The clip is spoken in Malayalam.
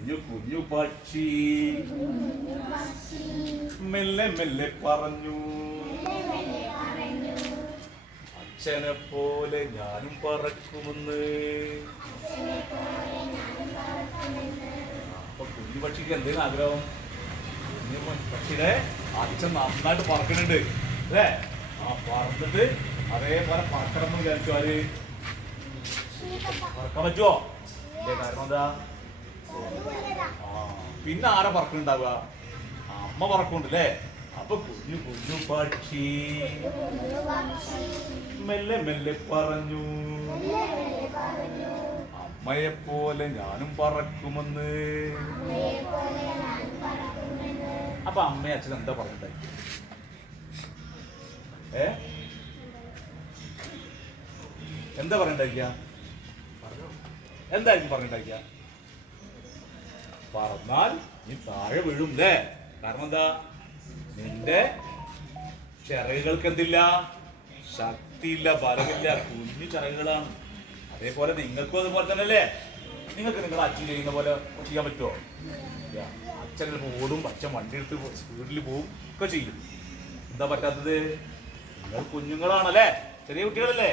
കുഞ്ഞു കുഞ്ഞു പക്ഷി മെല്ലെ മെല്ലെ പറഞ്ഞു, അച്ഛനെ പോലെ ഞാനും പറക്കുമെന്ന്. അപ്പൊ കുഞ്ഞു പക്ഷിക്ക് എന്തേലും ആഗ്രഹം? കുഞ്ഞു പക്ഷിയുടെ അച്ഛൻ നന്നായിട്ട് പറക്കുന്നുണ്ട് അല്ലേ? ആ പറന്നിട്ട് അതേപോലെ പറക്കണം എന്ന് വിചാരിച്ചാല് പറക്കാൻ പറ്റുമോ? കാരണം എന്താ? പിന്നെ ആരാ പറക്കുന്നുണ്ടാവുക? അമ്മ പറക്കുന്നുണ്ടല്ലേ? അപ്പൊ കുഞ്ഞു കുഞ്ഞു പക്ഷി മെല്ലെ മെല്ലെ പറഞ്ഞു, അമ്മയെ പോലെ ഞാനും പറക്കുമെന്ന്. അപ്പൊ അമ്മയെ അച്ഛൻ എന്താ പറഞ്ഞിട്ടുണ്ടായി? എന്താ പറഞ്ഞിട്ടുണ്ടായിരിക്ക? എന്തായിരിക്കും പറഞ്ഞിട്ടുണ്ടായിരിക്ക? പറഞ്ഞാൽ നീ താഴെ വീഴും അല്ലേ? കാരണം എന്താ? നിന്റെ ചിറകുകൾക്ക് എന്തില്ല? ശക്തിയില്ല, ബലമില്ല, കുഞ്ഞു ചിറകുകളാണ്. അതേപോലെ നിങ്ങൾക്കും അതുപോലെ തന്നെ അല്ലേ? നിങ്ങൾക്ക് നിങ്ങളുടെ അച്ഛൻ ചെയ്യുന്ന പോലെ ചെയ്യാൻ പറ്റുമോ? അച്ഛൻ ചിലപ്പോൾ ഓടും, അച്ഛൻ വണ്ടി എടുത്ത് സ്പീഡിൽ പോവും ഒക്കെ ചെയ്യും. എന്താ പറ്റാത്തത്? നിങ്ങൾ കുഞ്ഞുങ്ങളാണല്ലേ, ചെറിയ കുട്ടികളല്ലേ?